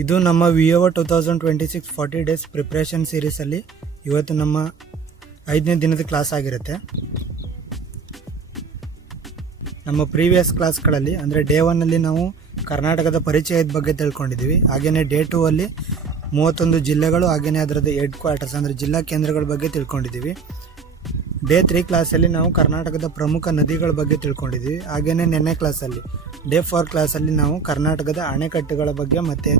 ಇದು ನಮ್ಮ Vivo 2026 40 days preparation ಸೀರೀಸಲ್ಲಿ ಇವತ್ತು ನಮ್ಮ 5ನೇ ದಿನದ ಕ್ಲಾಸ್ ಆಗಿರುತ್ತೆ. ನಮ್ಮ ಪ್ರೀವಿಯಸ್ ಕ್ಲಾಸ್ಗಳಲ್ಲಿ ಅಂದರೆ ಡೇ 1ಅಲ್ಲಿ ನಾವು ಕರ್ನಾಟಕದ ಪರಿಚಯದ ಬಗ್ಗೆ ತಿಳ್ಕೊಂಡಿದ್ದೀವಿ. ಹಾಗೆಯೇ ಡೇ 2ಅಲ್ಲಿ 31 ಜಿಲ್ಲೆಗಳು ಹಾಗೆಯೇ ಅದರದ್ದು ಹೆಡ್ ಕ್ವಾರ್ಟರ್ಸ್ ಅಂದರೆ ಜಿಲ್ಲಾ ಕೇಂದ್ರಗಳ ಬಗ್ಗೆ ತಿಳ್ಕೊಂಡಿದ್ದೀವಿ. ಡೇ 3 ಕ್ಲಾಸಲ್ಲಿ ನಾವು ಕರ್ನಾಟಕದ ಪ್ರಮುಖ ನದಿಗಳ ಬಗ್ಗೆ ತಿಳ್ಕೊಂಡಿದ್ದೀವಿ. ಹಾಗೆಯೇ ನೆನ್ನೆ ಕ್ಲಾಸಲ್ಲಿ ಡೇ 4 ಕ್ಲಾಸಲ್ಲಿ ನಾವು ಕರ್ನಾಟಕದ ಅಣೆಕಟ್ಟುಗಳ ಬಗ್ಗೆ ಮತ್ತು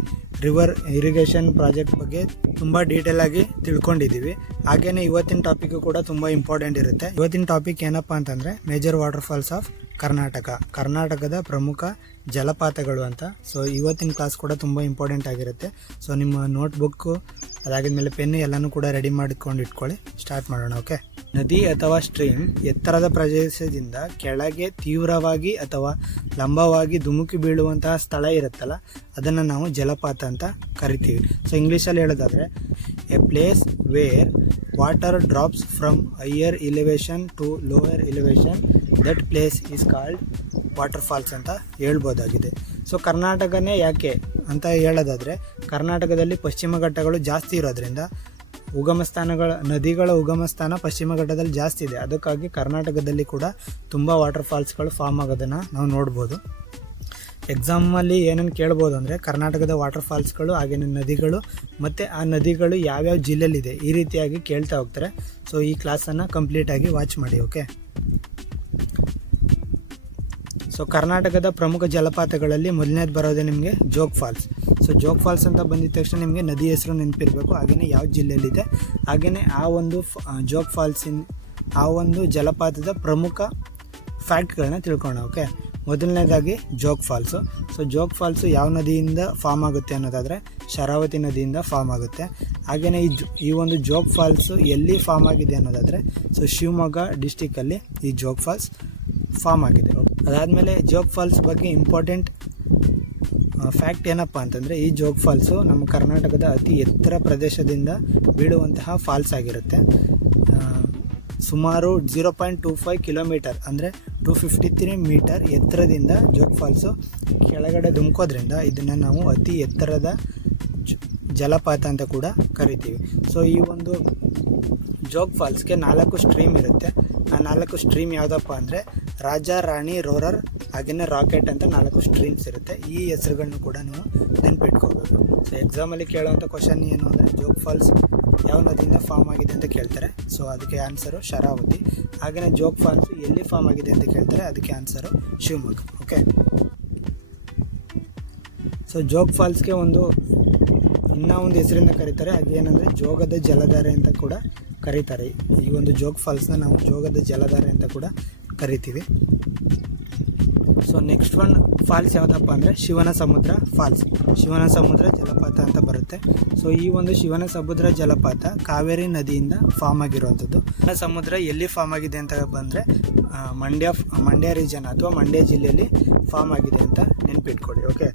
ರಿವರ್ ಇರಿಗೇಷನ್ ಪ್ರಾಜೆಕ್ಟ್ ಬಗ್ಗೆ ತುಂಬ ಡೀಟೇಲ್ ಆಗಿ ತಿಳ್ಕೊಂಡಿದ್ದೀವಿ. ಹಾಗೆಯೇ ಇವತ್ತಿನ ಟಾಪಿಕ್ ಕೂಡ ತುಂಬ ಇಂಪಾರ್ಟೆಂಟ್ ಇರುತ್ತೆ. ಇವತ್ತಿನ ಟಾಪಿಕ್ ಏನಪ್ಪ ಅಂತಂದರೆ ಮೇಜರ್ ವಾಟರ್ ಫಾಲ್ಸ್ ಆಫ್ ಕರ್ನಾಟಕದ ಪ್ರಮುಖ ಜಲಪಾತಗಳು ಅಂತ. ಸೊ ಇವತ್ತಿನ ಕ್ಲಾಸ್ ಕೂಡ ತುಂಬ ಇಂಪಾರ್ಟೆಂಟ್ ಆಗಿರುತ್ತೆ. ಸೊ ನಿಮ್ಮ ನೋಟ್ಬುಕ್ಕು ಅದಾಗಿದ್ಮೇಲೆ ಪೆನ್ನು ಎಲ್ಲನೂ ಕೂಡ ರೆಡಿ ಮಾಡಿಕೊಂಡು ಇಟ್ಕೊಳ್ಳಿ. ಸ್ಟಾರ್ಟ್ ಮಾಡೋಣ. ಓಕೆ. ನದಿ ಅಥವಾ ಸ್ಟ್ರೀಮ್ ಎತ್ತರದ ಪ್ರದೇಶದಿಂದ ಕೆಳಗೆ ತೀವ್ರವಾಗಿ ಅಥವಾ ಲಂಬವಾಗಿ ಧುಮುಕಿ ಬೀಳುವಂತಹ ಸ್ಥಳ ಇರುತ್ತಲ್ಲ, ಅದನ್ನು ನಾವು ಜಲಪಾತ ಅಂತ ಕರಿತೀವಿ. ಸೊ ಇಂಗ್ಲೀಷಲ್ಲಿ ಹೇಳೋದಾದರೆ a place where water drops from higher elevation to lower elevation, that place is called water falls ಅಂತ ಹೇಳ್ಬೋದಾಗಿದೆ. ಸೊ ಕರ್ನಾಟಕನೇ ಯಾಕೆ ಅಂತ ಹೇಳೋದಾದರೆ, ಕರ್ನಾಟಕದಲ್ಲಿ ಪಶ್ಚಿಮ ಘಟ್ಟಗಳು ಜಾಸ್ತಿ ಇರೋದ್ರಿಂದ ನದಿಗಳ ಉಗಮ ಸ್ಥಾನ ಪಶ್ಚಿಮ ಘಟ್ಟದಲ್ಲಿ ಜಾಸ್ತಿ ಇದೆ. ಅದಕ್ಕಾಗಿ ಕರ್ನಾಟಕದಲ್ಲಿ ಕೂಡ ತುಂಬ ವಾಟರ್ ಫಾಲ್ಸ್ಗಳು ಫಾರ್ಮ್ ಆಗೋದನ್ನು ನಾವು ನೋಡ್ಬೋದು. ಎಕ್ಸಾಮಲ್ಲಿ ಏನೇನು ಕೇಳ್ಬೋದು ಅಂದರೆ ಕರ್ನಾಟಕದ ವಾಟರ್ ಫಾಲ್ಸ್ಗಳು ಹಾಗೆಯೇ ನದಿಗಳು ಮತ್ತು ಆ ನದಿಗಳು ಯಾವ್ಯಾವ ಜಿಲ್ಲೆಯಲ್ಲಿದೆ ಈ ರೀತಿಯಾಗಿ ಕೇಳ್ತಾ ಹೋಗ್ತಾರೆ. ಸೊ ಈ ಕ್ಲಾಸನ್ನು ಕಂಪ್ಲೀಟಾಗಿ ವಾಚ್ ಮಾಡಿ. ಓಕೆ. ಸೊ ಕರ್ನಾಟಕದ ಪ್ರಮುಖ ಜಲಪಾತಗಳಲ್ಲಿ ಮೊದಲನೇದು ಬರೋದೇ ನಿಮಗೆ Jog falls. So Jog falls ಅಂತ ಬಂದಿದ ತಕ್ಷಣ ನಿಮಗೆ ನದಿ ಹೆಸರು ನೆನಪಿರಬೇಕು, ಹಾಗೆಯೇ ಯಾವ ಜಿಲ್ಲೆಯಲ್ಲಿದೆ, ಹಾಗೆಯೇ ಆ ಒಂದು ಜೋಗ್ ಫಾಲ್ಸಿನ ಆ ಒಂದು ಜಲಪಾತದ ಪ್ರಮುಖ ಫ್ಯಾಕ್ಟ್ಗಳನ್ನ ತಿಳ್ಕೊಳ್ಳೋಣ. ಓಕೆ. ಮೊದಲನೇದಾಗಿ Jog falls. So Jog falls ಯಾವ ನದಿಯಿಂದ ಫಾರ್ಮ್ ಆಗುತ್ತೆ ಅನ್ನೋದಾದರೆ ಶರಾವತಿ ನದಿಯಿಂದ ಫಾರ್ಮ್ ಆಗುತ್ತೆ. ಹಾಗೆಯೇ ಈ ಒಂದು ಜೋಗ್ ಫಾಲ್ಸು ಎಲ್ಲಿ ಫಾರ್ಮ್ ಆಗಿದೆ ಅನ್ನೋದಾದರೆ ಸೊ ಶಿವಮೊಗ್ಗ ಡಿಸ್ಟಿಕ್ಕಲ್ಲಿ ಈ ಜೋಗ್ ಫಾಲ್ಸ್ ಫಾರ್ಮ್ ಆಗಿದೆ. ಅದಾದಮೇಲೆ ಜೋಗ್ ಫಾಲ್ಸ್ ಬಗ್ಗೆ ಇಂಪಾರ್ಟೆಂಟ್ ಫ್ಯಾಕ್ಟ್ ಏನಪ್ಪ ಅಂತಂದರೆ ಈ ಜೋಗ್ ಫಾಲ್ಸು ನಮ್ಮ ಕರ್ನಾಟಕದ ಅತಿ ಎತ್ತರ ಪ್ರದೇಶದಿಂದ ಬೀಳುವಂತಹ ಫಾಲ್ಸ್ ಆಗಿರುತ್ತೆ. ಸುಮಾರು 0.25 ಕಿಲೋಮೀಟರ್ ಅಂದರೆ 253 ಮೀಟರ್ ಎತ್ತರದಿಂದ ಜೋಗ್ ಫಾಲ್ಸು ಕೆಳಗಡೆ ಧುಮುಕೋದ್ರಿಂದ ಇದನ್ನು ನಾವು ಅತಿ ಎತ್ತರದ ಜಲಪಾತ ಅಂತ ಕೂಡ ಕರಿತೀವಿ. ಸೊ ಈ ಒಂದು ಜೋಗ್ ಫಾಲ್ಸ್ಗೆ 4 ಸ್ಟ್ರೀಮ್ ಇರುತ್ತೆ. ಆ 4 ಸ್ಟ್ರೀಮ್ ಯಾವುದಪ್ಪ ಅಂದರೆ ರಾಜ, ರಾಣಿ, ರೋರರ್ ಹಾಗೆಯೇ ರಾಕೆಟ್ ಅಂತ 4 ಸ್ಟ್ರೀಮ್ಸ್ ಇರುತ್ತೆ. ಈ ಹೆಸರುಗಳನ್ನು ಕೂಡ ನೀವು ನೆನಪಿಟ್ಕೋಬೇಕು. ಸೊ ಎಕ್ಸಾಮಲ್ಲಿ ಕೇಳೋವಂಥ ಕ್ವಶನ್ ಏನು ಅಂದರೆ ಜೋಗ್ ಫಾಲ್ಸ್ ಯಾವ ನದಿಯಿಂದ ಫಾರ್ಮ್ ಆಗಿದೆ ಅಂತ ಕೇಳ್ತಾರೆ. ಸೊ ಅದಕ್ಕೆ ಆನ್ಸರು ಶರಾವತಿ. ಹಾಗೆಯೇ ಜೋಗ್ ಫಾಲ್ಸ್ ಎಲ್ಲಿ ಫಾರ್ಮ್ ಆಗಿದೆ ಅಂತ ಕೇಳ್ತಾರೆ, ಅದಕ್ಕೆ answer Shivamogga. Okay. So Jog ಫಾಲ್ಸ್ಗೆ ಇನ್ನೂ ಒಂದು ಹೆಸರಿಂದ ಕರೀತಾರೆ, ಅದೇನೆಂದರೆ ಜೋಗದ ಜಲಧಾರೆ ಅಂತ ಕೂಡ ಕರೀತಾರೆ. ಈ ಒಂದು ಜೋಗ್ ಫಾಲ್ಸ್ನ ನಾವು ಜೋಗದ ಜಲಧಾರೆ ಅಂತ ಕೂಡ ಕರಿತೀವಿ. ಸೊ ನೆಕ್ಸ್ಟ್ ಒನ್ ಫಾಲ್ಸ್ ಯಾವುದಪ್ಪ ಅಂದರೆ ಶಿವನ ಸಮುದ್ರ ಫಾಲ್ಸ್. ಶಿವನ ಸಮುದ್ರ ಜಲಪಾತ ಅಂತ ಬರುತ್ತೆ. ಸೊ ಈ ಒಂದು ಶಿವನ ಸಮುದ್ರ ಜಲಪಾತ ಕಾವೇರಿ ನದಿಯಿಂದ ಫಾರ್ಮ್ ಆಗಿರುವಂಥದ್ದು. ಶಿವನ ಸಮುದ್ರ ಎಲ್ಲಿ ಫಾರ್ಮ್ ಆಗಿದೆ ಅಂತ ಬಂದರೆ ಮಂಡ್ಯ ರೀಜನ್ ಅಥವಾ ಮಂಡ್ಯ ಜಿಲ್ಲೆಯಲ್ಲಿ ಫಾರ್ಮ್ ಆಗಿದೆ ಅಂತ ನೆನಪಿಟ್ಕೊಳ್ಳಿ. ಓಕೆ.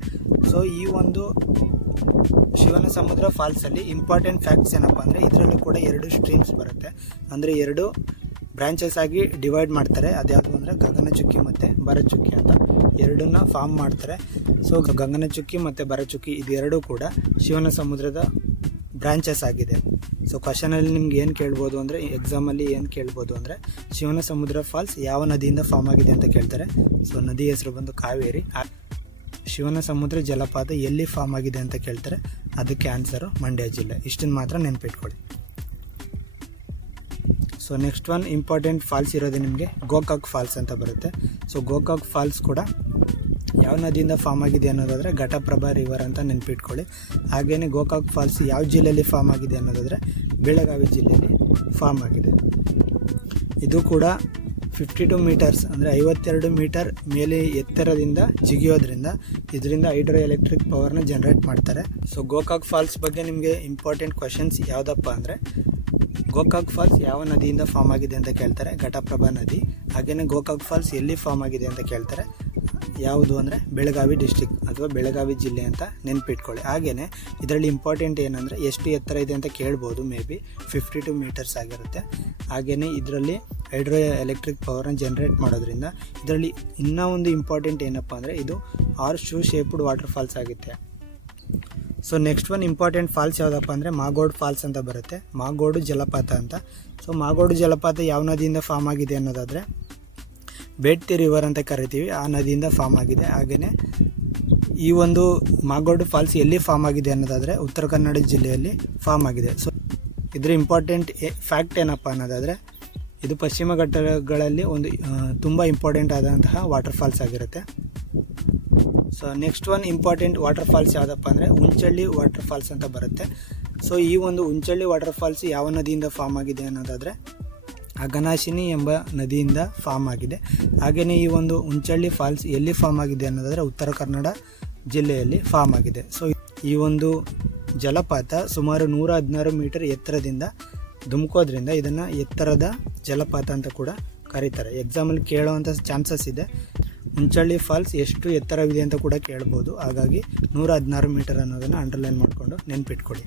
ಸೊ ಈ ಒಂದು ಶಿವನ ಸಮುದ್ರ ಫಾಲ್ಸಲ್ಲಿ ಇಂಪಾರ್ಟೆಂಟ್ ಫ್ಯಾಕ್ಟ್ಸ್ ಏನಪ್ಪ ಅಂದರೆ ಇದರಲ್ಲೂ ಕೂಡ 2 ಸ್ಟ್ರೀಮ್ಸ್ ಬರುತ್ತೆ. ಅಂದರೆ 2 ಬ್ರಾಂಚಸ್ ಆಗಿ ಡಿವೈಡ್ ಮಾಡ್ತಾರೆ. ಅದ್ಯಾವುದು ಅಂದರೆ ಗಗನಚುಕ್ಕಿ ಮತ್ತು ಭರಚುಕ್ಕಿ ಅಂತ ಎರಡನ್ನ ಫಾರ್ಮ್ ಮಾಡ್ತಾರೆ. ಸೊ ಗಗನಚುಕ್ಕಿ ಮತ್ತು ಭರಚುಕ್ಕಿ ಇದೆರಡೂ ಕೂಡ ಶಿವನ ಸಮುದ್ರದ ಬ್ರಾಂಚಸ್ ಆಗಿದೆ. ಸೊ ಕ್ವಶನಲ್ಲಿ ನಿಮ್ಗೆ ಏನು ಕೇಳ್ಬೋದು ಅಂದರೆ ಎಕ್ಸಾಮಲ್ಲಿ ಏನು ಕೇಳ್ಬೋದು ಅಂದರೆ ಶಿವನ ಸಮುದ್ರ ಫಾಲ್ಸ್ ಯಾವ ನದಿಯಿಂದ ಫಾರ್ಮ್ ಆಗಿದೆ ಅಂತ ಕೇಳ್ತಾರೆ. ಸೊ ನದಿ ಹೆಸರು ಬಂದು ಕಾವೇರಿ. ಶಿವನ ಸಮುದ್ರ ಜಲಪಾತ ಎಲ್ಲಿ ಫಾರ್ಮ್ ಆಗಿದೆ ಅಂತ ಕೇಳ್ತಾರೆ, ಅದಕ್ಕೆ ಆನ್ಸರು ಮಂಡ್ಯ ಜಿಲ್ಲೆ. ಇಷ್ಟನ್ನು ಮಾತ್ರ ನೆನಪಿಟ್ಕೊಳ್ಳಿ. So next one important falls ಇರೋದು ನಿಮಗೆ ಗೋಕಾಕ್ ಫಾಲ್ಸ್ ಅಂತ ಬರುತ್ತೆ. ಸೊ ಗೋಕಾಕ್ ಫಾಲ್ಸ್ ಕೂಡ ಯಾವ ನದಿಯಿಂದ ಫಾರ್ಮ್ ಆಗಿದೆ ಅನ್ನೋದಾದರೆ ಘಟಪ್ರಭಾ ರಿವರ್ ಅಂತ ನೆನಪಿಟ್ಕೊಳ್ಳಿ. ಹಾಗೆಯೇ ಗೋಕಾಕ್ ಫಾಲ್ಸ್ ಯಾವ ಜಿಲ್ಲೆಯಲ್ಲಿ ಫಾರ್ಮ್ ಆಗಿದೆ ಅನ್ನೋದಾದರೆ ಬೆಳಗಾವಿ ಜಿಲ್ಲೆಯಲ್ಲಿ ಫಾರ್ಮ್ ಆಗಿದೆ. ಇದು ಕೂಡ 52 ಮೀಟರ್ಸ್ ಅಂದರೆ 52 ಮೀಟರ್ ಮೇಲೆ ಎತ್ತರದಿಂದ ಜಿಗಿಯೋದ್ರಿಂದ ಇದರಿಂದ ಹೈಡ್ರೋ ಎಲೆಕ್ಟ್ರಿಕ್ ಪವರ್ನ ಜನರೇಟ್ ಮಾಡ್ತಾರೆ. ಸೊ ಗೋಕಾಕ್ ಫಾಲ್ಸ್ ಬಗ್ಗೆ ನಿಮಗೆ ಇಂಪಾರ್ಟೆಂಟ್ ಕ್ವಶನ್ಸ್ ಯಾವುದಪ್ಪ ಅಂದರೆ ಗೋಕಾಕ್ ಫಾಲ್ಸ್ ಯಾವ ನದಿಯಿಂದ ಫಾರ್ಮ್ ಆಗಿದೆ ಅಂತ ಕೇಳ್ತಾರೆ, ಘಟಪ್ರಭಾ ನದಿ. ಹಾಗೆಯೇ ಗೋಕಾಕ್ ಫಾಲ್ಸ್ ಎಲ್ಲಿ ಫಾರ್ಮ್ ಆಗಿದೆ ಅಂತ ಕೇಳ್ತಾರೆ, ಯಾವುದು ಅಂದರೆ ಬೆಳಗಾವಿ ಡಿಸ್ಟಿಕ್ ಅಥವಾ ಬೆಳಗಾವಿ ಜಿಲ್ಲೆ ಅಂತ ನೆನಪಿಟ್ಕೊಳ್ಳಿ. ಹಾಗೆಯೇ ಇದರಲ್ಲಿ ಇಂಪಾರ್ಟೆಂಟ್ ಏನಂದರೆ ಎಷ್ಟು ಎತ್ತರ ಇದೆ ಅಂತ ಕೇಳ್ಬೋದು. ಮೇ ಬಿ 52 ಮೀಟರ್ಸ್ ಆಗಿರುತ್ತೆ. ಹಾಗೆಯೇ ಇದರಲ್ಲಿ ಹೈಡ್ರೋ ಎಲೆಕ್ಟ್ರಿಕ್ ಪವರ್ನ ಜನರೇಟ್ ಮಾಡೋದ್ರಿಂದ ಇದರಲ್ಲಿ ಇನ್ನೂ ಒಂದು ಇಂಪಾರ್ಟೆಂಟ್ ಏನಪ್ಪ ಅಂದರೆ ಇದು horse shoe shaped water falls ಆಗುತ್ತೆ. So next one important falls ಯಾವುದಪ್ಪ ಅಂದರೆ ಮಾಗೋಡು ಫಾಲ್ಸ್ ಅಂತ ಬರುತ್ತೆ, ಮಾಗೋಡು ಜಲಪಾತ ಅಂತ. ಸೊ ಮಾಗೋಡು ಜಲಪಾತ ಯಾವ ನದಿಯಿಂದ ಫಾರ್ಮ್ ಆಗಿದೆ ಅನ್ನೋದಾದರೆ ಬೇಡ್ತಿ ರಿವರ್ ಅಂತ ಕರಿತೀವಿ, ಆ ನದಿಯಿಂದ ಫಾರ್ಮ್ ಆಗಿದೆ. ಹಾಗೆಯೇ ಈ ಒಂದು ಮಾಗೋಡು ಫಾಲ್ಸ್ ಎಲ್ಲಿ ಫಾರ್ಮ್ ಆಗಿದೆ ಅನ್ನೋದಾದರೆ ಉತ್ತರ ಕನ್ನಡ ಜಿಲ್ಲೆಯಲ್ಲಿ ಫಾರ್ಮ್ ಆಗಿದೆ. ಸೊ ಇದರ ಇಂಪಾರ್ಟೆಂಟ್ ಫ್ಯಾಕ್ಟ್ ಏನಪ್ಪ ಅನ್ನೋದಾದರೆ ಇದು ಪಶ್ಚಿಮ ಘಟ್ಟಗಳಲ್ಲಿ ಒಂದು ತುಂಬ ಇಂಪಾರ್ಟೆಂಟ್ ಆದಂತಹ ವಾಟರ್ ಫಾಲ್ಸ್ ಆಗಿರುತ್ತೆ. So next one important water falls ಯಾವುದಪ್ಪ ಅಂದರೆ ಉಂಚಳ್ಳಿ ವಾಟರ್ ಫಾಲ್ಸ್ ಅಂತ ಬರುತ್ತೆ. ಸೊ ಈ ಒಂದು ಉಂಚಳ್ಳಿ ವಾಟರ್ ಫಾಲ್ಸ್ ಯಾವ ನದಿಯಿಂದ ಫಾರ್ಮ್ ಆಗಿದೆ ಅನ್ನೋದಾದರೆ ಅಘನಾಶಿನಿ ಎಂಬ ನದಿಯಿಂದ ಫಾರ್ಮ್ ಆಗಿದೆ. ಹಾಗೆಯೇ ಈ ಒಂದು ಉಂಚಳ್ಳಿ ಫಾಲ್ಸ್ ಎಲ್ಲಿ ಫಾರ್ಮ್ ಆಗಿದೆ ಅನ್ನೋದಾದರೆ ಉತ್ತರ ಕನ್ನಡ ಜಿಲ್ಲೆಯಲ್ಲಿ ಫಾರ್ಮ್ ಆಗಿದೆ. ಸೊ ಈ ಒಂದು ಜಲಪಾತ ಸುಮಾರು 116 ಮೀಟರ್ ಎತ್ತರದಿಂದ ಧುಮುಕೋದ್ರಿಂದ ಇದನ್ನು ಎತ್ತರದ ಜಲಪಾತ ಅಂತ ಕೂಡ ಕರೀತಾರೆ. ಎಕ್ಸಾಮಲ್ಲಿ ಕೇಳೋವಂಥ ಚಾನ್ಸಸ್ ಇದೆ. ಉಂಚಳ್ಳಿ ಫಾಲ್ಸ್ ಎಷ್ಟು ಎತ್ತರವಿದೆ ಅಂತ ಕೂಡ ಕೇಳ್ಬೋದು. ಹಾಗಾಗಿ 116 ಮೀಟರ್ ಅನ್ನೋದನ್ನು ಅಂಡರ್ಲೈನ್ ಮಾಡಿಕೊಂಡು ನೆನ್ಪಿಟ್ಕೊಳ್ಳಿ.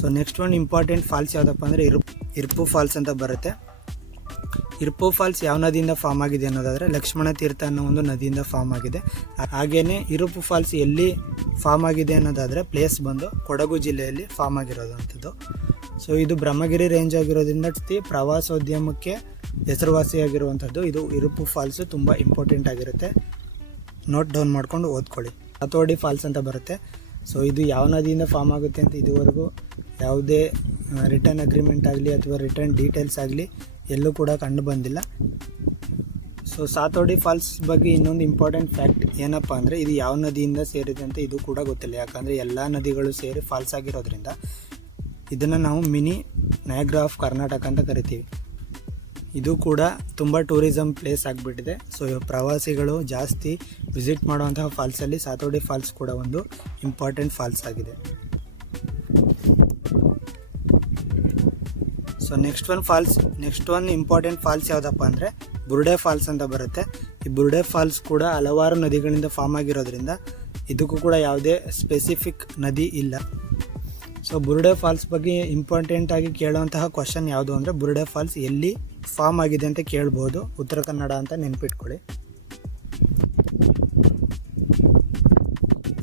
So next one important falls ಯಾವುದಪ್ಪ ಅಂದರೆ ಇರ್ಪು ಫಾಲ್ಸ್ ಅಂತ ಬರುತ್ತೆ. ಇರ್ಪು ಫಾಲ್ಸ್ ಯಾವ ನದಿಯಿಂದ ಫಾರ್ಮ್ ಆಗಿದೆ ಅನ್ನೋದಾದರೆ ಲಕ್ಷ್ಮಣ ತೀರ್ಥ ಅನ್ನೋ ಒಂದು ನದಿಯಿಂದ ಫಾರ್ಮ್ ಆಗಿದೆ. ಹಾಗೆಯೇ ಇರುಪು ಫಾಲ್ಸ್ ಎಲ್ಲಿ ಫಾರ್ಮ್ ಆಗಿದೆ ಅನ್ನೋದಾದರೆ ಪ್ಲೇಸ್ ಬಂದು ಕೊಡಗು ಜಿಲ್ಲೆಯಲ್ಲಿ ಫಾರ್ಮ್ ಆಗಿರೋದಂಥದ್ದು. ಸೊ ಇದು ಬ್ರಹ್ಮಗಿರಿ ರೇಂಜ್ ಆಗಿರೋದ್ರಿಂದ ಪ್ರವಾಸೋದ್ಯಮಕ್ಕೆ ಹೆಸರುವಾಸಿಯಾಗಿರುವಂಥದ್ದು. ಇದು ಇರುಪು ಫಾಲ್ಸು ತುಂಬ ಇಂಪಾರ್ಟೆಂಟ್ ಆಗಿರುತ್ತೆ, ನೋಟ್ ಡೌನ್ ಮಾಡ್ಕೊಂಡು ಓದ್ಕೊಳ್ಳಿ. ಹತೋಡಿ ಫಾಲ್ಸ್ ಅಂತ ಬರುತ್ತೆ. ಸೊ ಇದು ಯಾವ ನದಿಯಿಂದ ಫಾರ್ಮ್ ಆಗುತ್ತೆ ಅಂತ ಇದುವರೆಗೂ ಯಾವುದೇ ರಿಟರ್ನ್ ಅಗ್ರಿಮೆಂಟ್ ಆಗಲಿ ಅಥವಾ ರಿಟರ್ನ್ ಡೀಟೇಲ್ಸ್ ಆಗಲಿ ಎಲ್ಲೂ ಕೂಡ ಕಂಡು ಬಂದಿಲ್ಲ. ಸೊ ಸಾತೋಡಿ ಫಾಲ್ಸ್ ಬಗ್ಗೆ ಇನ್ನೊಂದು ಇಂಪಾರ್ಟೆಂಟ್ ಫ್ಯಾಕ್ಟ್ ಏನಪ್ಪ ಅಂದರೆ ಇದು ಯಾವ ನದಿಯಿಂದ ಸೇರಿದೆ ಅಂತ ಇದು ಕೂಡ ಗೊತ್ತಿಲ್ಲ. ಯಾಕಂದರೆ ಎಲ್ಲ ನದಿಗಳು ಸೇರಿ ಫಾಲ್ಸ್ ಆಗಿರೋದ್ರಿಂದ ಇದನ್ನು ನಾವು ಮಿನಿ ನಯಾಗ್ರಾ ಆಫ್ ಕರ್ನಾಟಕ ಅಂತ ಕರಿತೀವಿ. ಇದು ಕೂಡ ತುಂಬ ಟೂರಿಸಮ್ ಪ್ಲೇಸ್ ಆಗಿಬಿಟ್ಟಿದೆ. ಸೊ ಪ್ರವಾಸಿಗಳು ಜಾಸ್ತಿ ವಿಸಿಟ್ ಮಾಡುವಂತಹ ಫಾಲ್ಸಲ್ಲಿ ಸಾತೋಡಿ ಫಾಲ್ಸ್ ಕೂಡ ಒಂದು ಇಂಪಾರ್ಟೆಂಟ್ ಫಾಲ್ಸ್ ಆಗಿದೆ. So next one important falls ಯಾವುದಪ್ಪ ಅಂದರೆ ಬುರ್ಡೆ ಫಾಲ್ಸ್ ಅಂತ ಬರುತ್ತೆ. ಈ ಬುರ್ಡೆ ಫಾಲ್ಸ್ ಕೂಡ ಹಲವಾರು ನದಿಗಳಿಂದ ಫಾರ್ಮ್ ಆಗಿರೋದ್ರಿಂದ ಇದಕ್ಕೂ ಕೂಡ ಯಾವುದೇ ಸ್ಪೆಸಿಫಿಕ್ ನದಿ ಇಲ್ಲ. ಸೊ ಬುರ್ಡೆ ಫಾಲ್ಸ್ ಬಗ್ಗೆ ಇಂಪಾರ್ಟೆಂಟ್ ಆಗಿ ಕೇಳುವಂತಹ ಕ್ವಶನ್ ಯಾವುದು ಅಂದರೆ ಬುರ್ಡೆ ಫಾಲ್ಸ್ ಎಲ್ಲಿ ಫಾರ್ಮ್ ಆಗಿದೆ ಅಂತ ಕೇಳ್ಬೋದು. ಉತ್ತರ ಕನ್ನಡ ಅಂತ ನೆನ್ಪಿಟ್ಕೊಳ್ಳಿ.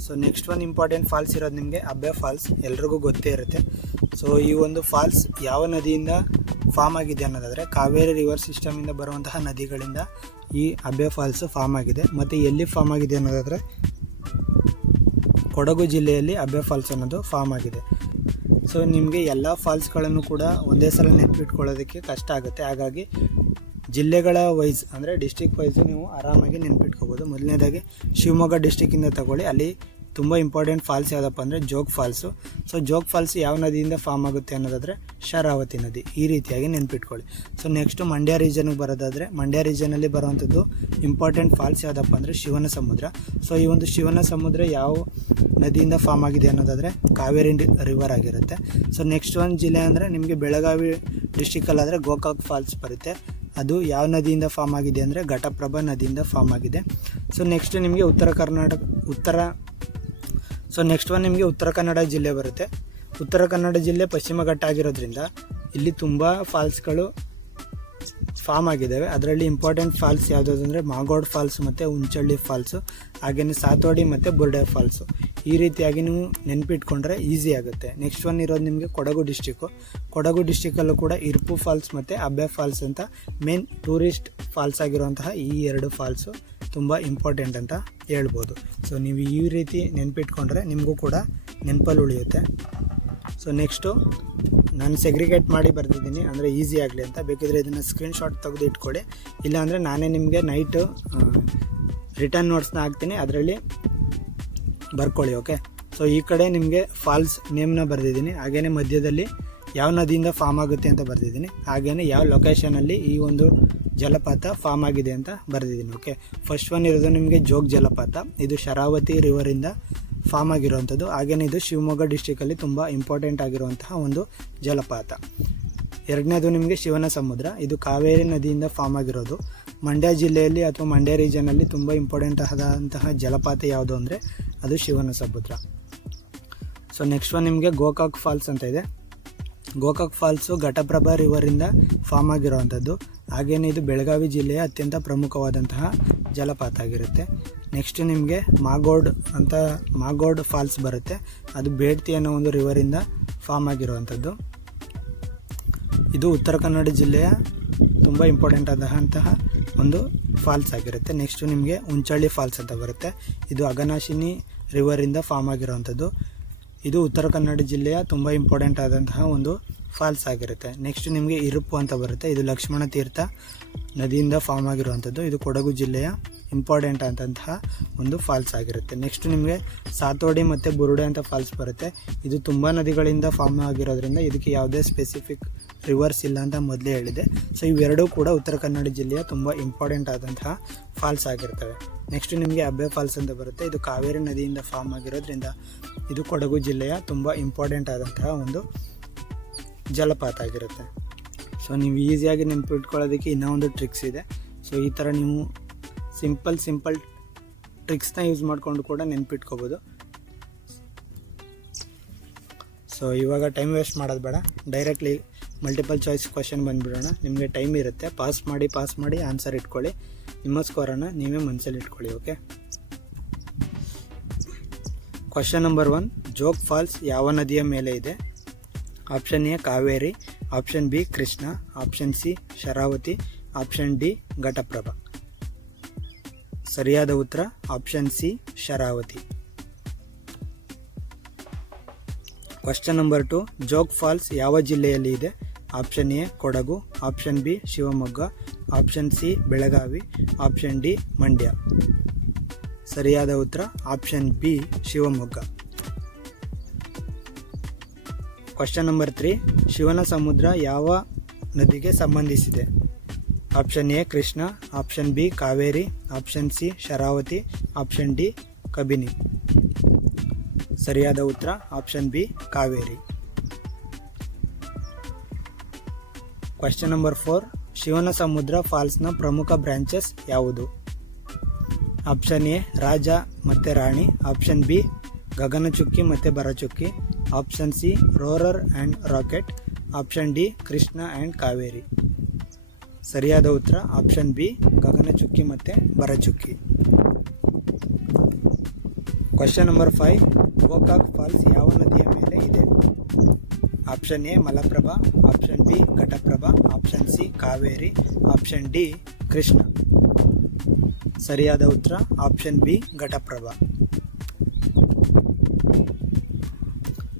So next one important falls ಇರೋದು ನಿಮಗೆ ಅಬ್ಬೆ ಫಾಲ್ಸ್, ಎಲ್ರಿಗೂ ಗೊತ್ತೇ ಇರುತ್ತೆ. ಸೊ ಈ ಒಂದು ಫಾಲ್ಸ್ ಯಾವ ನದಿಯಿಂದ ಫಾರ್ಮ್ ಆಗಿದೆ ಅನ್ನೋದಾದರೆ ಕಾವೇರಿ ರಿವರ್ ಸಿಸ್ಟಮಿಂದ ಬರುವಂತಹ ನದಿಗಳಿಂದ ಈ ಅಬ್ಬೆ ಫಾಲ್ಸ್ ಫಾರ್ಮ್ ಆಗಿದೆ. ಮತ್ತು ಎಲ್ಲಿ ಫಾರ್ಮ್ ಆಗಿದೆ ಅನ್ನೋದಾದರೆ ಕೊಡಗು ಜಿಲ್ಲೆಯಲ್ಲಿ ಅಬ್ಬೆ ಫಾಲ್ಸ್ ಅನ್ನೋದು ಫಾರ್ಮ್ ಆಗಿದೆ. ಸೊ ನಿಮಗೆ ಎಲ್ಲ ಫಾಲ್ಸ್ಗಳನ್ನು ಕೂಡ ಒಂದೇ ಸಲ ನೆನಪಿಟ್ಕೊಳ್ಳೋದಕ್ಕೆ ಕಷ್ಟ ಆಗುತ್ತೆ. ಹಾಗಾಗಿ ಜಿಲ್ಲೆಗಳ ವೈಸ್ ಅಂದರೆ ಡಿಸ್ಟಿಕ್ ವೈಸು ನೀವು ಆರಾಮಾಗಿ ನೆನಪಿಟ್ಕೋಬೋದು. ಮೊದಲನೇದಾಗಿ ಶಿವಮೊಗ್ಗ ಡಿಸ್ಟಿಕ್ಕಿಂದ ತಗೊಳ್ಳಿ. ಅಲ್ಲಿ ತುಂಬ ಇಂಪಾರ್ಟೆಂಟ್ ಫಾಲ್ಸ್ ಯಾವುದಪ್ಪ ಅಂದರೆ Jog falls. So Jog falls ಯಾವ ನದಿಯಿಂದ ಫಾರ್ಮ್ ಆಗುತ್ತೆ ಅನ್ನೋದಾದರೆ ಶರಾವತಿ ನದಿ. ಈ ರೀತಿಯಾಗಿ ನೆನಪಿಟ್ಕೊಳ್ಳಿ. ಸೊ ನೆಕ್ಸ್ಟು ಮಂಡ್ಯ ರೀಜನ್ಗೆ ಬರೋದಾದರೆ ಮಂಡ್ಯ ರೀಜನಲ್ಲಿ ಬರುವಂಥದ್ದು ಇಂಪಾರ್ಟೆಂಟ್ ಫಾಲ್ಸ್ ಯಾವುದಪ್ಪ ಅಂದರೆ ಶಿವನ ಸಮುದ್ರ. ಸೊ ಈ ಒಂದು ಶಿವನ ಸಮುದ್ರ ಯಾವ ನದಿಯಿಂದ ಫಾರ್ಮ್ ಆಗಿದೆ ಅನ್ನೋದಾದರೆ ಕಾವೇರಿ ರಿವರ್ ಆಗಿರುತ್ತೆ. ಸೊ ನೆಕ್ಸ್ಟ್ ಒಂದು ಜಿಲ್ಲೆ ಅಂದರೆ ನಿಮಗೆ ಬೆಳಗಾವಿ ಡಿಸ್ಟಿಕಲ್ಲಾದರೆ ಗೋಕಾಕ್ ಫಾಲ್ಸ್ ಬರುತ್ತೆ. ಅದು ಯಾವ ನದಿಯಿಂದ ಫಾರ್ಮ್ ಆಗಿದೆ ಅಂದರೆ ಘಟಪ್ರಭಾ ನದಿಯಿಂದ ಫಾರ್ಮ್ ಆಗಿದೆ. ಸೊ ನೆಕ್ಸ್ಟ್ ನಿಮಗೆ ಉತ್ತರ ಕನ್ನಡ ಜಿಲ್ಲೆ ಬರುತ್ತೆ. ಉತ್ತರ ಕನ್ನಡ ಜಿಲ್ಲೆ ಪಶ್ಚಿಮ ಘಟ್ಟ ಆಗಿರೋದ್ರಿಂದ ಇಲ್ಲಿ ತುಂಬ ಫಾಲ್ಸ್ಗಳು ಫಾರ್ಮ್ ಆಗಿದ್ದಾವೆ. ಅದರಲ್ಲಿ ಇಂಪಾರ್ಟೆಂಟ್ ಫಾಲ್ಸ್ ಯಾವುದು ಅಂದರೆ ಮಾಗೋಡು ಫಾಲ್ಸ್ ಮತ್ತು ಉಂಚಳ್ಳಿ ಫಾಲ್ಸು, ಹಾಗೆಯೇ ಸಾತೋಡಿ ಮತ್ತು ಬುರ್ಡೆ ಫಾಲ್ಸು. ಈ ರೀತಿಯಾಗಿ ನೀವು ನೆನಪಿಟ್ಕೊಂಡ್ರೆ ಈಸಿ ಆಗುತ್ತೆ. ನೆಕ್ಸ್ಟ್ ಒನ್ ಇರೋದು ನಿಮಗೆ ಕೊಡಗು ಡಿಸ್ಟಿಕಲ್ಲೂ ಕೂಡ ಇರ್ಪು ಫಾಲ್ಸ್ ಮತ್ತು ಅಬ್ಬೆ ಫಾಲ್ಸ್ ಅಂತ ಮೇನ್ ಟೂರಿಸ್ಟ್ ಫಾಲ್ಸ್ ಆಗಿರುವಂತಹ ಈ ಎರಡು ಫಾಲ್ಸು ತುಂಬ ಇಂಪಾರ್ಟೆಂಟ್ ಅಂತ ಹೇಳ್ಬೋದು. ಸೊ ನೀವು ಈ ರೀತಿ ನೆನಪಿಟ್ಕೊಂಡ್ರೆ ನಿಮಗೂ ಕೂಡ ನೆನಪಲ್ಲಿ ಉಳಿಯುತ್ತೆ. ಸೊ ನೆಕ್ಸ್ಟು ನಾನು ಸೆಗ್ರಿಗೇಟ್ ಮಾಡಿ ಬರ್ತಿದ್ದೀನಿ ಅಂದರೆ ಈಸಿ ಆಗಲಿ ಅಂತ. ಬೇಕಿದ್ರೆ ಇದನ್ನು ಸ್ಕ್ರೀನ್ಶಾಟ್ ತೆಗೆದು ಇಟ್ಕೊಳ್ಳಿ. ಇಲ್ಲಾಂದರೆ ನಾನೇ ನಿಮಗೆ ನೈಟು ರಿಟರ್ನ್ ನೋಟ್ಸ್ನ ಹಾಕ್ತೀನಿ, ಅದರಲ್ಲಿ ಬರ್ಕೊಳ್ಳಿ. ಓಕೆ. ಸೊ ಈ ಕಡೆ ನಿಮಗೆ ಫಾಲ್ಸ್ ನೇಮ್ನ ಬರೆದಿದ್ದೀನಿ, ಹಾಗೆಯೇ ಮಧ್ಯದಲ್ಲಿ ಯಾವ ನದಿಯಿಂದ ಫಾರ್ಮ್ ಆಗುತ್ತೆ ಅಂತ ಬರೆದಿದ್ದೀನಿ, ಹಾಗೆಯೇ ಯಾವ ಲೊಕೇಶನಲ್ಲಿ ಈ ಒಂದು ಜಲಪಾತ ಫಾರ್ಮ್ ಆಗಿದೆ ಅಂತ ಬರೆದಿದ್ದೀನಿ. ಓಕೆ. ಫಸ್ಟ್ ಒನ್ ಇರೋದು ನಿಮಗೆ ಜೋಗ್ ಜಲಪಾತ. ಇದು ಶರಾವತಿ ರಿವರಿಂದ ಫಾರ್ಮ್ ಆಗಿರುವಂಥದ್ದು. ಹಾಗೆಯೇ ಇದು ಶಿವಮೊಗ್ಗ ಡಿಸ್ಟಿಕಲ್ಲಿ ತುಂಬ ಇಂಪಾರ್ಟೆಂಟ್ ಆಗಿರುವಂತಹ ಒಂದು ಜಲಪಾತ. ಎರಡನೇದು ನಿಮಗೆ ಶಿವನ ಸಮುದ್ರ. ಇದು ಕಾವೇರಿ ನದಿಯಿಂದ ಫಾರ್ಮ್ ಆಗಿರೋದು. ಮಂಡ್ಯ ಜಿಲ್ಲೆಯಲ್ಲಿ ಅಥವಾ ಮಂಡ್ಯ ರೀಜನಲ್ಲಿ ತುಂಬ ಇಂಪಾರ್ಟೆಂಟ್ ಆದಂತಹ ಜಲಪಾತ ಯಾವುದು ಅಂದರೆ ಅದು ಶಿವನ ಸಮುದ್ರ. ಸೊ ನೆಕ್ಸ್ಟ್ ಒನ್ ನಿಮಗೆ ಗೋಕಾಕ್ ಫಾಲ್ಸ್ ಅಂತ ಇದೆ. ಗೋಕಾಕ್ ಫಾಲ್ಸು ಘಟಪ್ರಭಾ ರಿವರಿಂದ ಫಾರ್ಮ್ ಆಗಿರುವಂಥದ್ದು. ಹಾಗೆಯೇ ಇದು ಬೆಳಗಾವಿ ಜಿಲ್ಲೆಯ ಅತ್ಯಂತ ಪ್ರಮುಖವಾದಂತಹ ಜಲಪಾತ ಆಗಿರುತ್ತೆ. ನೆಕ್ಸ್ಟ್ ನಿಮಗೆ ಮಾಗೋಡ್ ಫಾಲ್ಸ್ ಬರುತ್ತೆ. ಅದು ಬೇಡ್ತಿ ಅನ್ನೋ ಒಂದು ರಿವರಿಂದ ಫಾರ್ಮ್ ಆಗಿರುವಂಥದ್ದು. ಇದು ಉತ್ತರ ಕನ್ನಡ ಜಿಲ್ಲೆಯ ತುಂಬ ಇಂಪಾರ್ಟೆಂಟ್ ಆದಂತಹ ಒಂದು ಫಾಲ್ಸ್ ಆಗಿರುತ್ತೆ. ನೆಕ್ಸ್ಟು ನಿಮಗೆ ಉಂಚಳ್ಳಿ ಫಾಲ್ಸ್ ಅಂತ ಬರುತ್ತೆ. ಇದು ಅಘನಾಶಿನಿ ರಿವರಿಂದ ಫಾರ್ಮ್ ಆಗಿರುವಂಥದ್ದು. ಇದು ಉತ್ತರ ಕನ್ನಡ ಜಿಲ್ಲೆಯ ತುಂಬ ಇಂಪಾರ್ಟೆಂಟ್ ಆದಂತಹ ಒಂದು ಫಾಲ್ಸ್ ಆಗಿರುತ್ತೆ. ನೆಕ್ಸ್ಟ್ ನಿಮಗೆ ಇರುಪ್ಪು ಅಂತ ಬರುತ್ತೆ. ಇದು ಲಕ್ಷ್ಮಣ ತೀರ್ಥ ನದಿಯಿಂದ ಫಾರ್ಮ್ ಆಗಿರುವಂಥದ್ದು. ಇದು ಕೊಡಗು ಜಿಲ್ಲೆಯ ಇಂಪಾರ್ಟೆಂಟ್ ಆದಂತಹ ಒಂದು ಫಾಲ್ಸ್ ಆಗಿರುತ್ತೆ. ನೆಕ್ಸ್ಟ್ ನಿಮಗೆ ಸಾತೋಡಿ ಮತ್ತು ಬುರುಡೆ ಅಂತ ಫಾಲ್ಸ್ ಬರುತ್ತೆ. ಇದು ತುಂಬ ನದಿಗಳಿಂದ ಫಾರ್ಮ್ ಆಗಿರೋದ್ರಿಂದ ಇದಕ್ಕೆ ಯಾವುದೇ ಸ್ಪೆಸಿಫಿಕ್ ರಿವರ್ಸ್ ಇಲ್ಲ ಅಂತ ಮೊದಲೇ ಹೇಳಿದೆ. ಸೊ ಇವೆರಡೂ ಕೂಡ ಉತ್ತರ ಕನ್ನಡ ಜಿಲ್ಲೆಯ ತುಂಬ ಇಂಪಾರ್ಟೆಂಟ್ ಆದಂತಹ ಫಾಲ್ಸ್ ಆಗಿರ್ತವೆ. ನೆಕ್ಸ್ಟ್ ನಿಮಗೆ ಅಬ್ಬೆ ಫಾಲ್ಸ್ ಅಂತ ಬರುತ್ತೆ. ಇದು ಕಾವೇರಿ ನದಿಯಿಂದ ಫಾರ್ಮ್ ಆಗಿರೋದ್ರಿಂದ ಇದು ಕೊಡಗು ಜಿಲ್ಲೆಯ ತುಂಬ ಇಂಪಾರ್ಟೆಂಟ್ ಆದಂತಹ ಒಂದು ಜಲಪಾತ ಆಗಿರುತ್ತೆ. ಸೊ ನೀವು ಈಸಿಯಾಗಿ ನೆನಪಿಟ್ಕೊಳ್ಳೋದಕ್ಕೆ ಇನ್ನೂ ಒಂದು ಟ್ರಿಕ್ಸ್ ಇದೆ. ಸೊ ಈ ಥರ ನೀವು ಸಿಂಪಲ್ ಟ್ರಿಕ್ಸ್ನ ಯೂಸ್ ಮಾಡಿಕೊಂಡು ಕೂಡ ನೆನಪಿಟ್ಕೋಬೋದು. ಸೊ ಇವಾಗ ಟೈಮ್ ವೇಸ್ಟ್ ಮಾಡೋದು ಬೇಡ, ಡೈರೆಕ್ಟ್ಲಿ ಮಲ್ಟಿಪಲ್ ಚಾಯ್ಸ್ ಕ್ವಶನ್ ಬಂದುಬಿಡೋಣ. ನಿಮಗೆ ಟೈಮ್ ಇರುತ್ತೆ, ಪಾಸ್ ಮಾಡಿ ಆನ್ಸರ್ ಇಟ್ಕೊಳ್ಳಿ. ನಿಮ್ಮ ಸ್ಕೋರನ್ನು ನೀವೇ ಮನಸ್ಸಲ್ಲಿ ಇಟ್ಕೊಳ್ಳಿ. Okay, question number 1, Jog falls ಯಾವ ನದಿಯ ಮೇಲೆ ಇದೆ? Option A Kaveri, option B Krishna, option C Sharavati, option D Ghataprabha. ಸರಿಯಾದ ಉತ್ತರ option C Sharavati. Question number 2, Jog falls ಯಾವ ಜಿಲ್ಲೆಯಲ್ಲಿ ಇದೆ? Option A Kodagu, option B Shivamogga, option C Belagavi, option D Mandya. ಸರಿಯಾದ ಉತ್ತರ option B Shivamogga. Question number 3, Shivanasamudra ಯಾವ ನದಿಗೆ ಸಂಬಂಧಿಸಿದೆ? Option A Krishna, option B Kaveri, option C Sharavati, option D Kabini. ಸರಿಯಾದ ಉತ್ತರ option B Kaveri. Question number 4, ಶಿವನ ಸಮುದ್ರ ಫಾಲ್ಸ್ನ ಪ್ರಮುಖ ಬ್ರಾಂಚಸ್ ಯಾವುದು? ಆಪ್ಷನ್ ಎ ರಾಜ ಮತ್ತು ರಾಣಿ, ಆಪ್ಷನ್ ಬಿ ಗಗನಚುಕ್ಕಿ ಮತ್ತು Bharachukki, option C roarer and rocket, option D Krishna and Kaveri. ಸರಿಯಾದ ಉತ್ತರ ಆಪ್ಷನ್ ಬಿ ಗಗನಚುಕ್ಕಿ ಮತ್ತು Bharachukki. Question number 5, Gokak falls ಯಾವ ನದಿಯ ಮೇಲೆ ಇದೆ? Option A Malaprabha, option B Ghataprabha, option C Kaveri, option D Krishna. ಸರಿಯಾದ ಉತ್ತರ option B Ghataprabha.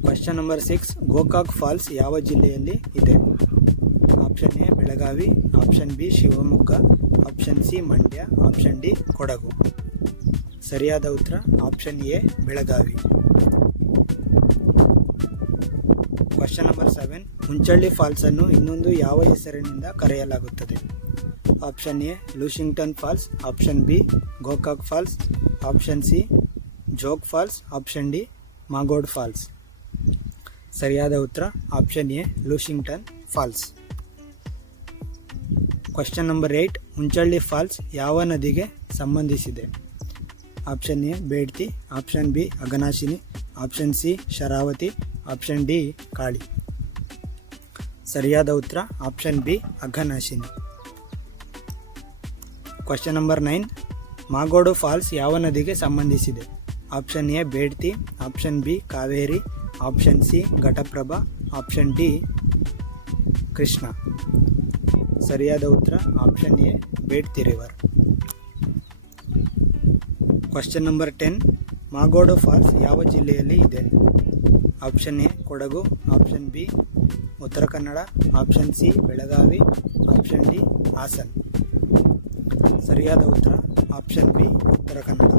Question number 6, Gokak falls ಯಾವ ಜಿಲ್ಲೆಯಲ್ಲಿ ಇದೆ? Option A Belagavi, option B Shivamogga, option C Mandya, option D Kodagu. ಸರಿಯಾದ ಉತ್ತರ option A Belagavi. Question number 7, Unchalli ಫಾಲ್ಸನ್ನು ಇನ್ನೊಂದು ಯಾವ ಹೆಸರಿನಿಂದ ಕರೆಯಲಾಗುತ್ತದೆ? Option A Lushington falls, option B Gokak falls, option C Jog falls, option D Magod falls. ಸರಿಯಾದ ಉತ್ತರ option A Lushington falls. Question number 8, Unchalli falls ಯಾವ ನದಿಗೆ ಸಂಬಂಧಿಸಿದೆ? Option A Bedti, option B Aghanashini, option C Sharavati, option D Kali. ಸರಿಯಾದ ಉತ್ತರ option B Aghanashini. Question number 9, Magod falls ಯಾವ ನದಿಗೆ ಸಂಬಂಧಿಸಿದೆ? Option A Bedti, option B Kaveri, option C Ghataprabha, option D Krishna. ಸರಿಯಾದ ಉತ್ತರ option A Bedti river. Question number 10, Magod falls ಯಾವ ಜಿಲ್ಲೆಯಲ್ಲಿ ಇದೆ? Option A Kodagu, option B Uttara Kannada, option C Belagavi, option D Hassan. ಸರಿಯಾದ ಉತ್ತರ option B Uttara Kannada.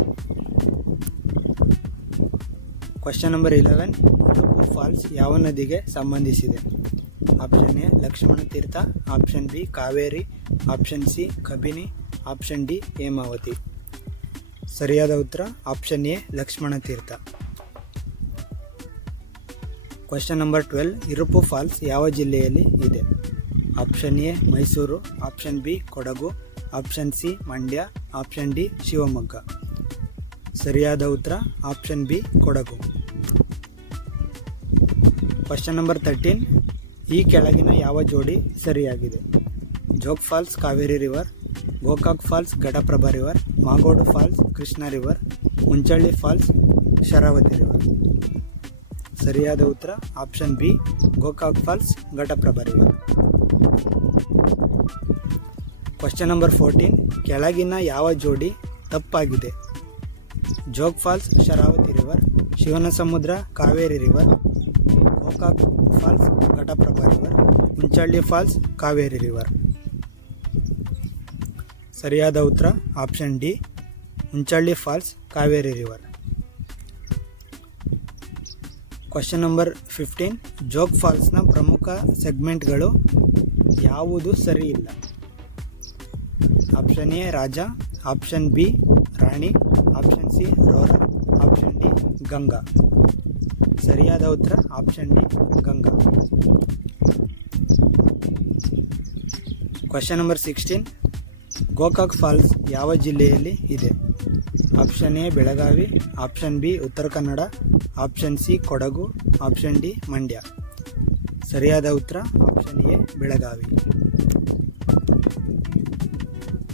Question number 11, Iruppu falls ಯಾವ ನದಿಗೆ ಸಂಬಂಧಿಸಿದೆ? Option A Lakshmana Tirtha, option B Kaveri, option C Kabini, option D Hemavati. ಸರಿಯಾದ ಉತ್ತರ option A Lakshmana Tirtha. Question number 12, Iruppu falls ಯಾವ ಜಿಲ್ಲೆಯಲ್ಲಿ ಇದೆ? Option A Mysuru, option B Kodagu, option C Mandya, option D Shivamogga. ಸರಿಯಾದ ಉತ್ತರ option B Kodagu. Question number 13, ಈ ಕೆಳಗಿನ ಯಾವ ಜೋಡಿ ಸರಿಯಾಗಿದೆ? Jog falls Kaveri river, Gokak falls Ghataprabha river, Magodu falls Krishna river, Unchalli falls Sharavati river. ಸರಿಯಾದ ಉತ್ತರ option B, Gokak falls Ghataprabha river. Question number 14. ಕೆಳಗಿನ ಯಾವ ಜೋಡಿ ತಪ್ಪಾಗಿದೆ? Jog falls Sharavati river, Shivanasamudra Kaveri river, Gokak falls Ghataprabha river, Unchalli falls Kaveri river. ಸರಿಯಾದ ಉತ್ತರ option D, Unchalli falls Kaveri river. Question number 15. Jog ಫಾಲ್ಸ್ನ ಪ್ರಮುಖ ಸೆಗ್ಮೆಂಟ್ಗಳು ಯಾವುದು ಸರಿ ಇಲ್ಲ? Option A Raja, option B Rani, option C roarer, option D Ganga. ಸರಿಯಾದ ಉತ್ತರ option D Ganga. Question number 16. Gokak falls ಯಾವ ಜಿಲ್ಲೆಯಲ್ಲಿ ಇದೆ? Option A Belagavi, option B Uttara Kannada, option C Kodagu, option D Mandya. ಸರಿಯಾದ ಉತ್ತರ option A Belagavi.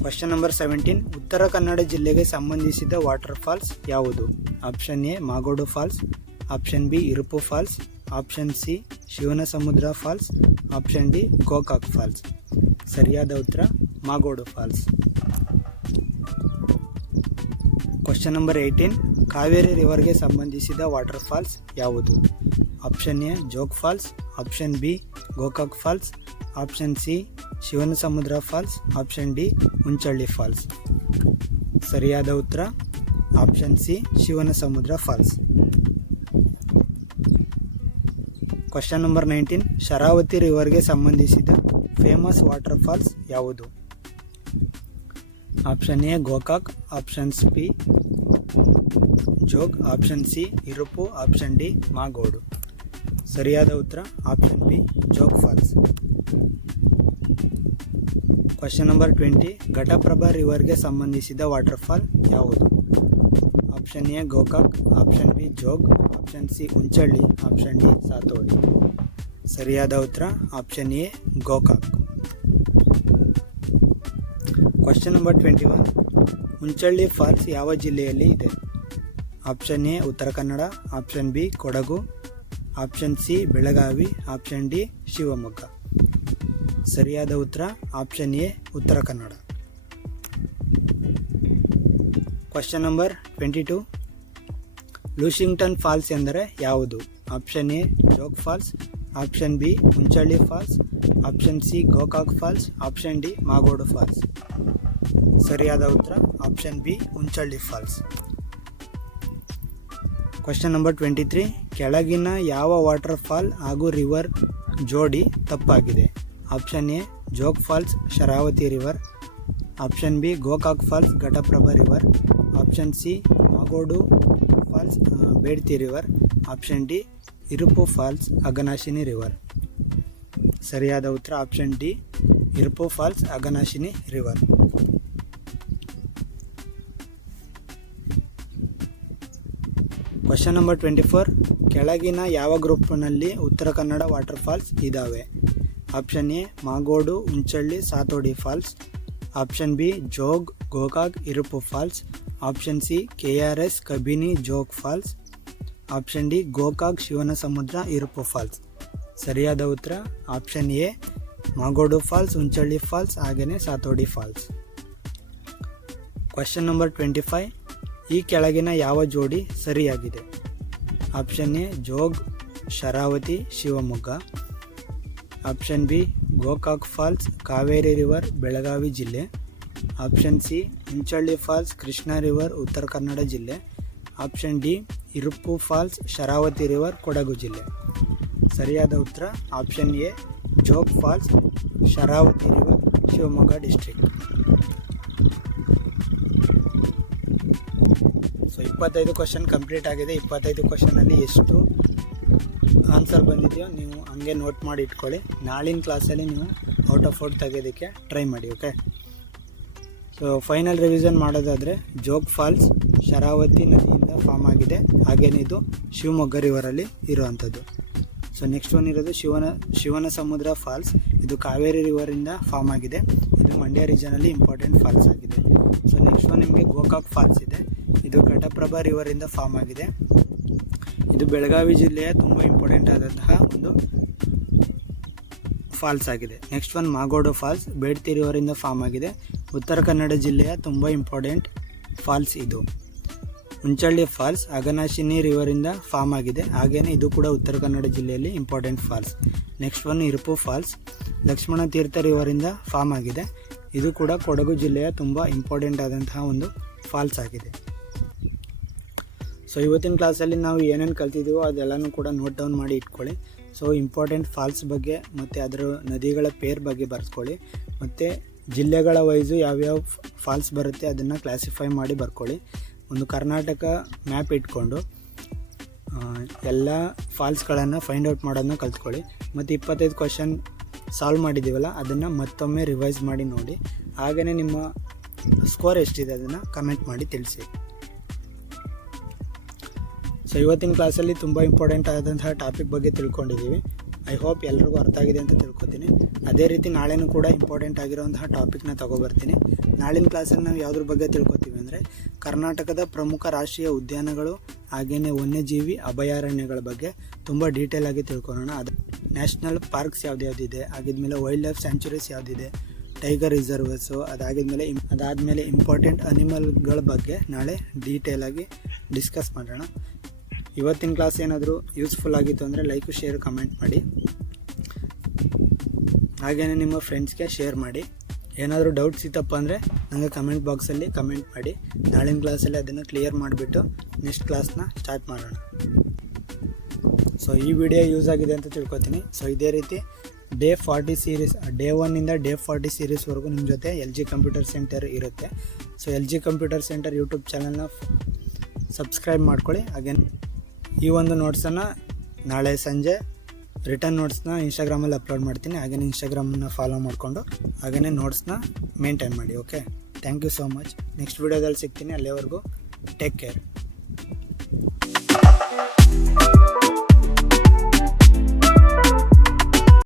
Question number 17. Uttara Kannada ಜಿಲ್ಲೆಗೆ ಸಂಬಂಧಿಸಿದ ವಾಟರ್ ಫಾಲ್ಸ್ ಯಾವುದು? Option A Magodu falls, option B Irupu falls, option C Shivanasamudra falls, option D Gokak falls. ಸರಿಯಾದ ಉತ್ತರ Magodu falls. Question number 18. Kaveri ರಿವರ್ಗೆ ಸಂಬಂಧಿಸಿದ ವಾಟರ್ ಫಾಲ್ಸ್ ಯಾವುದು? Option A Jog falls, option B Gokak falls, option C Shivanasamudra falls, option D Unchalli falls. ಸರಿಯಾದ ಉತ್ತರ option C Shivanasamudra falls. Question number 19. Sharavati ರಿವರ್ಗೆ ಸಂಬಂಧಿಸಿದ famous water falls ಯಾವುದು? Option A Gokak, option B Jog, option C Irupu, option D Magodu. ಸರಿಯಾದ ಉತ್ತರ option B Jog falls. Question number 20. Ghataprabha ರಿವರ್ಗೆ ಸಂಬಂಧಿಸಿದ water fall ಯಾವುದು? Option A Gokak, option B Jog, option C Unchalli, option D Sathodi. ಸರಿಯಾದ ಉತ್ತರ option A Gokak. Question number 21. Unchalli falls ಯಾವ ಜಿಲ್ಲೆಯಲ್ಲಿ ಇದೆ? Option A Uttara Kannada, option B Kodagu, option C Belagavi, option D Shivamogga. ಸರಿಯಾದ ಉತ್ತರ option A Uttara Kannada. Question number 22. Lushington falls ಎಂದರೆ ಯಾವುದು? Option A Jog falls, option B Unchalli falls, option C Gokak falls, option D Magodu falls. ಸರಿಯಾದ ಉತ್ತರ option B Unchalli falls. Question number 23. ಕೆಳಗಿನ ಯಾವ water fall ಹಾಗೂ river ಜೋಡಿ ತಪ್ಪಾಗಿದೆ? Option A Jog falls Sharavati river, option B Gokak falls Ghataprabha river, option C Magodu falls Bedthi river, option D Irupu falls Aghanashini river. ಸರಿಯಾದ ಉತ್ತರ option D Irupu falls Aghanashini river. Question number 24. ಕೆಳಗಿನ ಯಾವ ಗ್ರೂಪ್ನಲ್ಲಿ ಉತ್ತರ ಕನ್ನಡ ವಾಟರ್ ಫಾಲ್ಸ್ ಇದ್ದಾವೆ? Option A Magodu Unchalli Sathodi falls, option B Jog Gokak Irupu falls, option C KRS Kabini Jog falls, option D Gokak Shivanasamudra Irupu falls. ಸರಿಯಾದ ಉತ್ತರ option A Magodu falls, Unchalli falls ಹಾಗೆಯೇ Sathodi falls. Question number 25. ಈ ಕೆಳಗಿನ ಯಾವ ಜೋಡಿ ಸರಿಯಾಗಿದೆ? Option A Jog Sharavati Shivamogga, option B Gokak falls Kaveri river Belagavi ಜಿಲ್ಲೆ, option C Unchalli falls Krishna river Uttara Kannada ಜಿಲ್ಲೆ, option D Irupu falls Sharavati river Kodagu ಜಿಲ್ಲೆ. ಸರಿಯಾದ ಉತ್ತರ option A Jog falls Sharavati river Shivamogga district. So 25 question complete ಆಗಿದೆ. 25 ಕ್ವಶನಲ್ಲಿ ಎಷ್ಟು ಆನ್ಸರ್ ಬಂದಿದೆಯೋ ನೀವು ಹಂಗೆ ನೋಟ್ ಮಾಡಿ ಇಟ್ಕೊಳ್ಳಿ. ನಾಳಿನ ಕ್ಲಾಸಲ್ಲಿ ನೀವು ಔಟ್ ಆಫ್ ಔಟ್ ತೆಗೆಯೋದಕ್ಕೆ ಟ್ರೈ ಮಾಡಿ. ಓಕೆ, ಸೊ ಫೈನಲ್ ರಿವಿಷನ್ ಮಾಡೋದಾದರೆ ಜೋಗ್ ಫಾಲ್ಸ್ ಶರಾವತಿ ನದಿಯಿಂದ ಫಾರ್ಮ್ ಆಗಿದೆ, ಹಾಗೇನೇ ಇದು ಶಿವಮೊಗ್ಗ ರಿವರಲ್ಲಿ ಇರುವಂಥದ್ದು. ಸೊ ನೆಕ್ಸ್ಟ್ ಒನ್ ಇರೋದು ಶಿವನ ಸಮುದ್ರ ಫಾಲ್ಸ್, ಇದು ಕಾವೇರಿ ರಿವರಿಂದ ಫಾರ್ಮ್ ಆಗಿದೆ, ಇದು ಇದು ಮಂಡ್ಯ ರೀಜನಲ್ಲಿ ಇಂಪಾರ್ಟೆಂಟ್ ಫಾಲ್ಸ್ ಆಗಿದೆ. ಸೊ ನೆಕ್ಸ್ಟ್ ಒನ್ ನಿಮಗೆ ಗೋಕಾಕ್ ಫಾಲ್ಸ್ ಇದೆ. ಇದು ಘಟಪ್ರಭಾ ರಿವರಿಂದ ಫಾರ್ಮ್ ಆಗಿದೆ. ಇದು ಬೆಳಗಾವಿ ಜಿಲ್ಲೆಯ ತುಂಬ ಇಂಪಾರ್ಟೆಂಟ್ ಆದಂತಹ ಒಂದು ಫಾಲ್ಸ್ ಆಗಿದೆ. Next one Magodu falls Bedthi ರಿವರಿಂದ ಫಾರ್ಮ್ ಆಗಿದೆ. ಉತ್ತರ ಕನ್ನಡ ಜಿಲ್ಲೆಯ ತುಂಬ ಇಂಪಾರ್ಟೆಂಟ್ ಫಾಲ್ಸ್ ಇದು. ಹುಂಚಳ್ಳಿ ಫಾಲ್ಸ್ ಅಘನಾಶಿನಿ ರಿವರಿಂದ ಫಾರ್ಮ್ ಆಗಿದೆ. ಹಾಗೆಯೇ ಇದು ಕೂಡ ಉತ್ತರ ಕನ್ನಡ ಜಿಲ್ಲೆಯಲ್ಲಿ important falls. Next one Irupu falls Lakshmana Tirtha ರಿವರಿಂದ ಫಾರ್ಮ್ ಆಗಿದೆ. ಇದು ಕೂಡ ಕೊಡಗು ಜಿಲ್ಲೆಯ ತುಂಬ ಇಂಪಾರ್ಟೆಂಟ್ ಆದಂತಹ ಒಂದು ಫಾಲ್ಸ್ ಆಗಿದೆ. ಸೊ ಇವತ್ತಿನ ಕ್ಲಾಸಲ್ಲಿ ನಾವು ಏನೇನು ಕಲ್ತಿದ್ದೀವೋ ಅದೆಲ್ಲನೂ ಕೂಡ ನೋಟ್ ಡೌನ್ ಮಾಡಿ ಇಟ್ಕೊಳ್ಳಿ. ಸೊ ಇಂಪಾರ್ಟೆಂಟ್ ಫಾಲ್ಸ್ ಬಗ್ಗೆ ಮತ್ತು ಅದರ ನದಿಗಳ ಪೇರ್ ಬಗ್ಗೆ ಬರ್ಕೊಳ್ಳಿ. ಮತ್ತು ಜಿಲ್ಲೆಗಳ ವೈಸು ಯಾವ್ಯಾವ ಫಾಲ್ಸ್ ಬರುತ್ತೆ ಅದನ್ನು ಕ್ಲಾಸಿಫೈ ಮಾಡಿ ಬರ್ಕೊಳ್ಳಿ. ಒಂದು ಕರ್ನಾಟಕ ಮ್ಯಾಪ್ ಇಟ್ಕೊಂಡು ಎಲ್ಲ ಫಾಲ್ಸ್ಗಳನ್ನು ಫೈಂಡ್ ಔಟ್ ಮಾಡೋದನ್ನ ಕಲ್ತ್ಕೊಳ್ಳಿ. ಮತ್ತು 25 ಕ್ವಶನ್ ಸಾಲ್ವ್ ಮಾಡಿದ್ದೀವಲ್ಲ ಅದನ್ನು ಮತ್ತೊಮ್ಮೆ ರಿವೈಸ್ ಮಾಡಿ ನೋಡಿ. ಹಾಗೆಯೇ ನಿಮ್ಮ ಸ್ಕೋರ್ ಎಷ್ಟಿದೆ ಅದನ್ನು ಕಮೆಂಟ್ ಮಾಡಿ ತಿಳಿಸಿ. ಸೊ ಇವತ್ತಿನ ಕ್ಲಾಸಲ್ಲಿ ತುಂಬ ಇಂಪಾರ್ಟೆಂಟ್ ಆದಂತಹ ಟಾಪಿಕ್ ಬಗ್ಗೆ ತಿಳ್ಕೊಂಡಿದ್ದೀವಿ. ಐ ಹೋಪ್ ಎಲ್ರಿಗೂ ಅರ್ಥ ಆಗಿದೆ ಅಂತ ತಿಳ್ಕೊತೀನಿ. ಅದೇ ರೀತಿ ನಾಳೆನೂ ಕೂಡ ಇಂಪಾರ್ಟೆಂಟ್ ಆಗಿರೋಂತಹ ಟಾಪಿಕ್ನ ತೊಗೊಬರ್ತೀನಿ. ನಾಳಿನ ಕ್ಲಾಸಲ್ಲಿ ನಾವು ಯಾವುದ್ರ ಬಗ್ಗೆ ತಿಳ್ಕೊತೀವಿ ಅಂದರೆ ಕರ್ನಾಟಕದ ಪ್ರಮುಖ ರಾಷ್ಟ್ರೀಯ ಉದ್ಯಾನಗಳು ಹಾಗೆಯೇ ವನ್ಯಜೀವಿ ಅಭಯಾರಣ್ಯಗಳ ಬಗ್ಗೆ ತುಂಬ ಡೀಟೇಲ್ ಆಗಿ ತಿಳ್ಕೊಳ್ಳೋಣ. ಅದು ನ್ಯಾಷನಲ್ ಪಾರ್ಕ್ಸ್ ಯಾವುದ್ಯಾವುದಿದೆ, ಆಗಿದ್ಮೇಲೆ ವೈಲ್ಡ್ ಲೈಫ್ ಸ್ಯಾಂಚುರೀಸ್ ಯಾವುದಿದೆ, ಟೈಗರ್ ರಿಸರ್ವ್ಸು, ಅದಾದಮೇಲೆ ಇಂಪಾರ್ಟೆಂಟ್ ಅನಿಮಲ್ಗಳ ಬಗ್ಗೆ ನಾಳೆ ಡೀಟೇಲಾಗಿ ಡಿಸ್ಕಸ್ ಮಾಡೋಣ. ಇವತ್ತಿನ ಕ್ಲಾಸ್ ಏನಾದರೂ ಯೂಸ್ಫುಲ್ ಆಗಿತ್ತು ಅಂದರೆ ಲೈಕು ಶೇರ್ ಕಮೆಂಟ್ ಮಾಡಿ. ಹಾಗೆಯೇ ನಿಮ್ಮ ಫ್ರೆಂಡ್ಸ್ಗೆ ಶೇರ್ ಮಾಡಿ. ಏನಾದರೂ ಡೌಟ್ಸ್ ಇತ್ತಪ್ಪ ಅಂದರೆ ನನಗೆ ಕಮೆಂಟ್ ಬಾಕ್ಸಲ್ಲಿ ಕಮೆಂಟ್ ಮಾಡಿ. ನಾಳಿನ ಕ್ಲಾಸಲ್ಲಿ ಅದನ್ನು ಕ್ಲಿಯರ್ ಮಾಡಿಬಿಟ್ಟು ನೆಕ್ಸ್ಟ್ ಕ್ಲಾಸ್ನ ಸ್ಟಾರ್ಟ್ ಮಾಡೋಣ. ಸೊ ಈ ವಿಡಿಯೋ ಯೂಸ್ ಆಗಿದೆ ಅಂತ ತಿಳ್ಕೊತೀನಿ. ಸೊ ಇದೇ ರೀತಿ ಡೇ 40 ಸೀರೀಸ್, ಡೇ 1ಇಂದ ಡೇ 40 ಸೀರೀಸ್ವರೆಗೂ ನಿಮ್ಮ ಜೊತೆ LG ಕಂಪ್ಯೂಟರ್ ಸೆಂಟರ್ ಇರುತ್ತೆ. So LG computer centre YouTube ಚಾನಲ್ನ ಸಬ್ಸ್ಕ್ರೈಬ್ ಮಾಡ್ಕೊಳ್ಳಿ. ಹಾಗೆ ಈ ಒಂದು ನೋಟ್ಸನ್ನು ನಾಳೆ ಸಂಜೆ ರಿಟರ್ನ್ ನೋಟ್ಸ್ನ ಇನ್ಸ್ಟಾಗ್ರಾಮಲ್ಲಿ ಅಪ್ಲೋಡ್ ಮಾಡ್ತೀನಿ. ಹಾಗೆಯೇ ಇನ್ಸ್ಟಾಗ್ರಾಮನ್ನು ಫಾಲೋ ಮಾಡಿಕೊಂಡು ಹಾಗೆಯೇ ನೋಟ್ಸ್ನ ಮೇಂಟೈನ್ ಮಾಡಿ. Okay, thank you so much. Next ವೀಡಿಯೋದಲ್ಲಿ ಸಿಗ್ತೀನಿ. ಅಲ್ಲಿವರೆಗೂ ಟೇಕ್ ಕೇರ್.